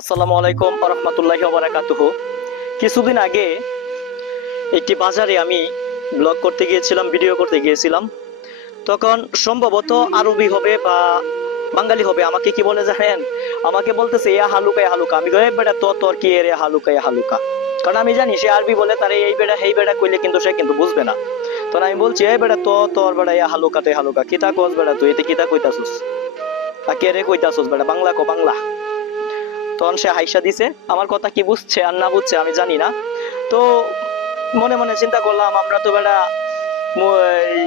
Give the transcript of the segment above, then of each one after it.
আসসালামু আলাইকুম ওয়া রাহমাতুল্লাহি ওয়া বারাকাতুহু। কিছুদিন আগে একটি বাজারে আমি ব্লগ করতে গিয়েছিলাম, ভিডিও করতে গিয়েছিলাম। তখন সম্ভবত আরবি হবে বা বাঙালি হবে। আমাকে কি বলে জানেন? আমাকে বলতেছে ইয়া হালুকা ইয়া হালুকা। আমি কই, "এই বেটা তোর কি এর হালুকা ইয়া হালুকা?" কারণ আমি জানি সে আরবি বলে, তারে এই বেটা হেই বেটা কইলে কিন্তু সে কিন্তু বুঝবে না। তখন আমি বলছি, "এই বেটা তোর বেটা ইয়া হালুকা তো হালুকা কিতা কস বেটা, তুই এতে কিতা কইতাছস? আর কে রে কইতাছস বেটা, বাংলা কো বাংলা।" তখন সে হাইসা দিছে। আমার কথা কি বুঝছে আর না বুঝছে আমি জানি না। তো মনে মনে চিন্তা করলাম, আমরা তো বেটা এই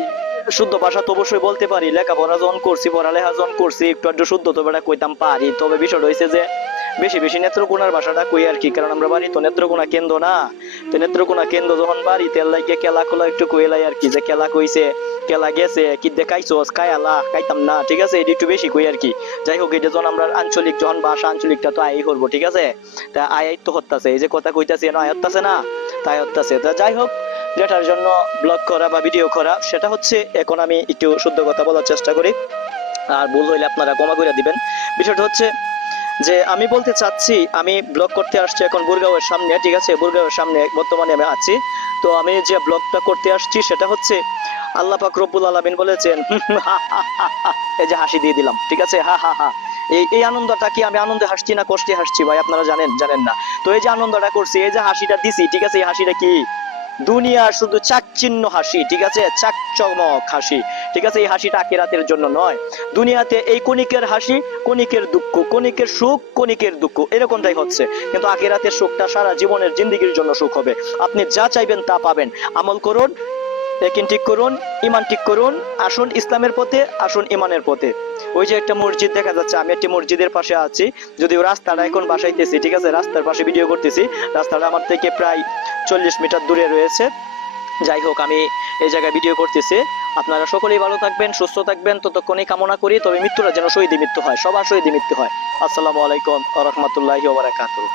শুদ্ধ ভাষা তো অবশ্যই বলতে পারি, লেখাপড়া যখন করছি, পড়ালেখা যখন করছি, একটু আধটু শুদ্ধ তো বেটা কইতাম পারি। তবে বিষয়টা হয়েছে যে বেশি বেশি নেত্রকোনার ভাষাটা কই আর কি, কারণ আমরা বাড়ি তো নেত্রকোনা কেন্দ্র না। তো নেত্রকোনা কেন্দ্র যখন বাড়ি তেল লাগে কেলা কোলা একটু কইলাই আর কি, যে কেলা কইছে, কেলা গেছে, কি দেখাইছস, খাইয়ালা খাইতাম না, ঠিক আছে, এটা একটু বেশি কই আর কি। যাই হোক, এটা যখন আমরা আঞ্চলিক যখন ভাষা, আঞ্চলিকটা তো আই করবো, ঠিক আছে। তা আয় তো হত্যাছে, এই যে কথা কইতাছি না, আয় হত্যাছে না, তাই হত্যাছে। তা যাই হোক, যেটার জন্য ব্লগ করা বা ভিডিও করা সেটা হচ্ছে, এখন আমি একটু শুদ্ধ কথা বলার চেষ্টা করি, আর ভুল হইলে আপনারা ক্ষমা করে দিবেন। বিষয়টা হচ্ছে যে আমি বলতে চাচ্ছি, আমি ব্লগ করতে আসছি এখন বুরগাঁওয়ের সামনে, ঠিক আছে, বুরগাঁওয়ের সামনে বর্তমানে আমি আছি। তো আমি যে ব্লগটা করতে আসছি সেটা হচ্ছে, আল্লাহ পাক রব্বুল আলামিন বলেছেন এই যে হাসি দিয়ে দিলাম, ঠিক আছে, হা হা হা। এই আনন্দটা কি, আমি আনন্দে হাসছি না কষ্টে হাসছি ভাই, আপনারা জানেন না। তো এই যে আনন্দটা করছি, এই যে হাসিটা দিছি, ঠিক আছে, এই হাসিটা কি দুনিয়ার শুধু চাকচিন্য হাসি, ঠিক আছে, চাকচমক হাসি, ঠিক আছে। এই হাসিটা আখিরাতের জন্য নয়। দুনিয়াতে এই কণিকের হাসি, কণিকের দুঃখ, কণিকের সুখ, কণিকের দুঃখ, এরকমটাই হচ্ছে। কিন্তু আখিরাতের সুখটা সারা জীবনের জিন্দেগির জন্য সুখ হবে। আপনি যা চাইবেন তা পাবেন। আমল করুন, একিন ঠিক করুন, ইমান ঠিক করুন, আসুন ইসলামের পথে, আসুন ইমানের পথে। ওই যে একটা মসজিদ দেখা যাচ্ছে, আমি একটি মসজিদের পাশে আছি, যদিও রাস্তাটা এখন বাসাইতেছি, ঠিক আছে, রাস্তার পাশে ভিডিও করতেছি। রাস্তাটা আমার থেকে প্রায় 40 মিটার দূরে রয়েছে। যাই হোক, আমি এই জায়গায় ভিডিও করতেছি। আপনারা সকলেই ভালো থাকবেন, সুস্থ থাকবেন, ততক্ষণই কামনা করি। তবে মৃত্যুটা যেন শহীদ মৃত্যু হয়, সবার শহীদ মৃত্যু হয়। আসসালামু আলাইকুম ওয়া রাহমাতুল্লাহি ওয়া বারাকাতুহু।